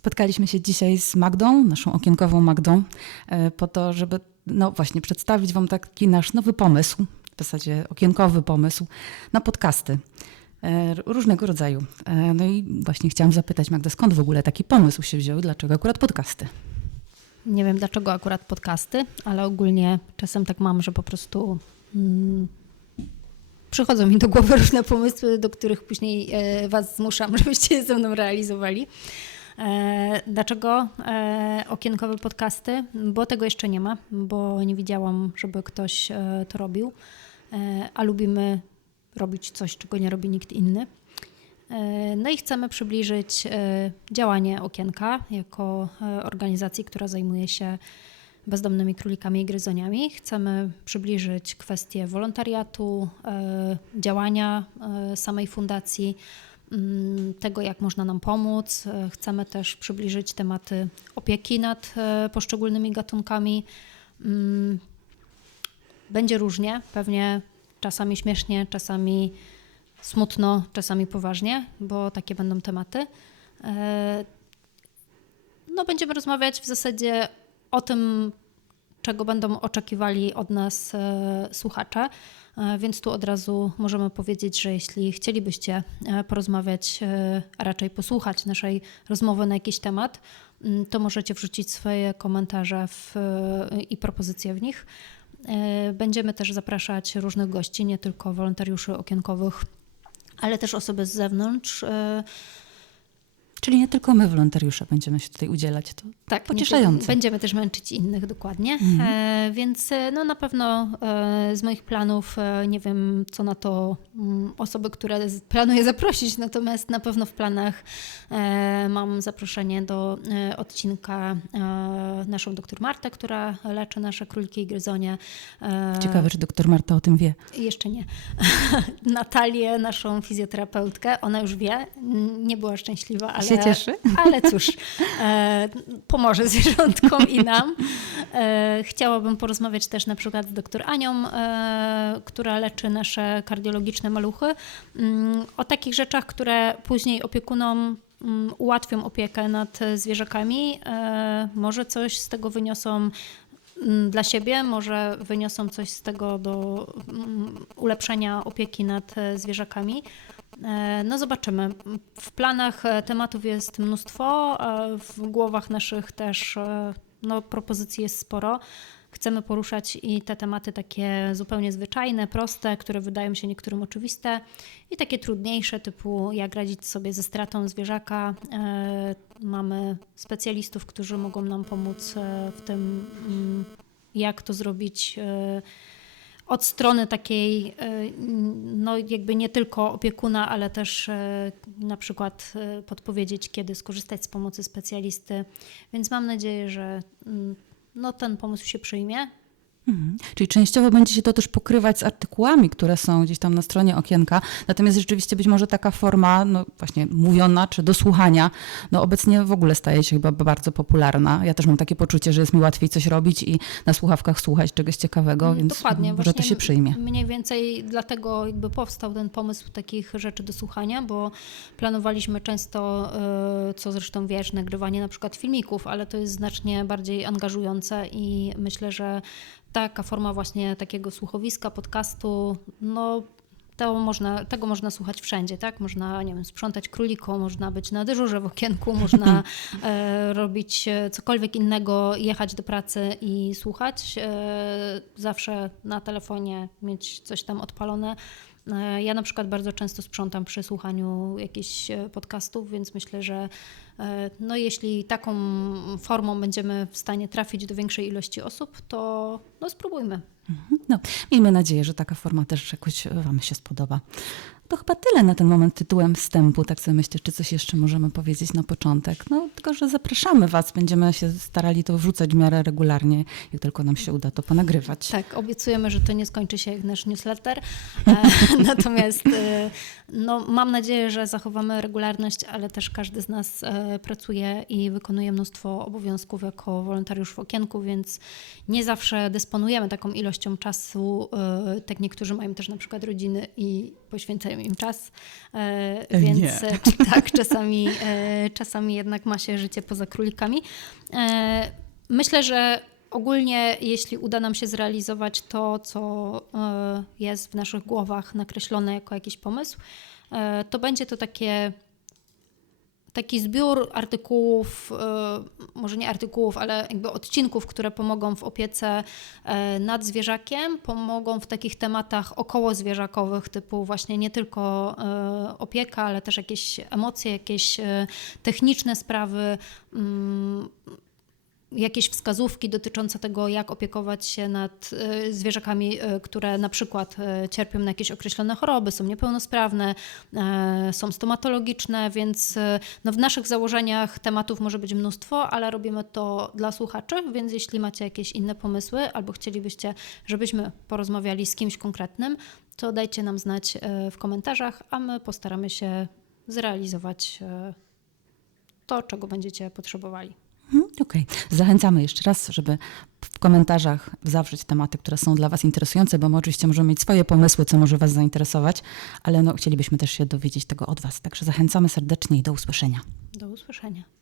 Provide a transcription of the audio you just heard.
Spotkaliśmy się dzisiaj z Magdą, naszą okienkową Magdą, e, po to, żeby no właśnie przedstawić Wam taki nasz nowy pomysł, w zasadzie okienkowy pomysł na podcasty e, różnego rodzaju. E, No i właśnie chciałam zapytać Magdę, skąd w ogóle taki pomysł się wziął i dlaczego akurat podcasty? Nie wiem dlaczego akurat podcasty, ale ogólnie czasem tak mam, że po prostu mm, przychodzą mi do głowy różne pomysły, do których później Was zmuszam, żebyście je ze mną realizowali. E, dlaczego e, okienkowe podcasty? Bo tego jeszcze nie ma, bo nie widziałam, żeby ktoś e, to robił, a lubimy robić coś, czego nie robi nikt inny. No i chcemy przybliżyć działanie Okienka jako organizacji, która zajmuje się bezdomnymi królikami i gryzoniami. Chcemy przybliżyć kwestie wolontariatu, działania samej fundacji, tego jak można nam pomóc. E, Chcemy też przybliżyć tematy opieki nad e, poszczególnymi gatunkami. Mm, Będzie różnie, pewnie czasami śmiesznie, czasami smutno, czasami poważnie, bo takie będą tematy. E, No, będziemy rozmawiać w zasadzie o tym, czego będą oczekiwali od nas e, słuchacze. E, Więc tu od razu możemy powiedzieć, że jeśli chcielibyście e, porozmawiać, a raczej posłuchać naszej rozmowy na jakiś temat, to możecie wrzucić swoje komentarze w, i propozycje w nich. Będziemy też zapraszać różnych gości, nie tylko wolontariuszy okienkowych, ale też osoby z zewnątrz. Czyli nie tylko my, wolontariusze, będziemy się tutaj udzielać. To Tak, Pocieszające. Będziemy też męczyć innych dokładnie. Mhm. E, więc e, no, na pewno e, z moich planów e, nie wiem, co na to mm, osoby, które planuję zaprosić, natomiast na pewno w planach e, mam zaproszenie do e, odcinka naszą doktor Martę, która leczy nasze króliki i gryzonie. Ciekawe, czy doktor Marta o tym wie. jeszcze nie. Natalię, naszą fizjoterapeutkę, ona już wie, nie była szczęśliwa, ale, Się cieszy? ale cóż, e, pomoże zwierzątkom i nam. E, chciałabym porozmawiać też na przykład z doktor Anią, e, która leczy nasze kardiologiczne maluchy, mm, o takich rzeczach, które później opiekunom mm, ułatwią opiekę nad e, zwierzakami. E, może coś z tego wyniosą mm, dla siebie, może wyniosą coś z tego do ulepszenia opieki nad e, zwierzakami. E, No zobaczymy. W planach e, tematów jest mnóstwo, e, w głowach naszych też no, propozycji jest sporo. Chcemy poruszać i te tematy takie zupełnie zwyczajne, proste, które wydają się niektórym oczywiste, i takie trudniejsze, typu jak radzić sobie ze stratą zwierzaka. Mamy specjalistów, którzy mogą nam pomóc w tym, mm, jak to zrobić od strony takiej, e, no jakby nie tylko opiekuna, ale też e, na przykład e, podpowiedzieć, kiedy skorzystać z pomocy specjalisty. Więc mam nadzieję, że mm, no, ten pomysł się przyjmie. Mhm. Czyli częściowo będzie się to też pokrywać z artykułami, które są gdzieś tam na stronie okienka. Natomiast rzeczywiście być może taka forma, no właśnie mówiona czy do słuchania, no obecnie w ogóle staje się chyba bardzo popularna. Ja też mam takie poczucie, że jest mi łatwiej coś robić i na słuchawkach słuchać czegoś ciekawego, Mm, więc Dokładnie, może to się przyjmie. Mniej więcej dlatego jakby powstał ten pomysł takich rzeczy do słuchania, bo planowaliśmy często, e, co zresztą wiesz, nagrywanie na przykład filmików, ale to jest znacznie bardziej angażujące i myślę, że taka forma właśnie takiego słuchowiska, podcastu, no to można, tego można słuchać wszędzie, tak? Można, nie wiem, sprzątać króliką, można być na dyżurze w okienku, można e, robić e, cokolwiek innego, jechać do pracy i słuchać. E, zawsze na telefonie mieć coś tam odpalone. E, Ja na przykład bardzo często sprzątam przy słuchaniu jakichś e, podcastów, więc myślę, że no jeśli taką formą będziemy w stanie trafić do większej ilości osób, to no spróbujmy. No, miejmy nadzieję, że taka forma też jakoś Wam się spodoba. To chyba tyle na ten moment tytułem wstępu. Tak sobie myślę, czy coś jeszcze możemy powiedzieć na początek. No, tylko, że zapraszamy Was. Będziemy się starali to wrzucać w miarę regularnie. Jak tylko nam się uda to ponagrywać. Tak, obiecujemy, że to nie skończy się jak nasz newsletter. E, Natomiast e, no, mam nadzieję, że zachowamy regularność, ale też każdy z nas e, pracuje i wykonuje mnóstwo obowiązków jako wolontariusz w okienku, więc nie zawsze dysponujemy taką ilością czasu. e, Tak niektórzy mają też na przykład rodziny i poświęcają im czas, E, więc nie. tak, czasami, czasami jednak ma się życie poza królikami. Myślę, że ogólnie jeśli uda nam się zrealizować to, co jest w naszych głowach nakreślone jako jakiś pomysł, to będzie to takie taki zbiór artykułów, e, może nie artykułów, ale jakby odcinków, które pomogą w opiece e, nad zwierzakiem, pomogą w takich tematach około zwierzakowych, typu właśnie nie tylko e, opieka, ale też jakieś emocje, jakieś techniczne sprawy. Jakieś wskazówki dotyczące tego, jak opiekować się nad e, zwierzakami, e, które na przykład e, cierpią na jakieś określone choroby, są niepełnosprawne, są stomatologiczne, więc no w naszych założeniach tematów może być mnóstwo, ale robimy to dla słuchaczy, więc jeśli macie jakieś inne pomysły albo chcielibyście, żebyśmy porozmawiali z kimś konkretnym, to dajcie nam znać w komentarzach, a my postaramy się zrealizować to, czego będziecie potrzebowali. Okej. Zachęcamy jeszcze raz, żeby w komentarzach zawrzeć tematy, które są dla Was interesujące, bo my oczywiście możemy mieć swoje pomysły, co może Was zainteresować, ale no, chcielibyśmy też się dowiedzieć tego od Was. Także zachęcamy serdecznie i do usłyszenia. Do usłyszenia.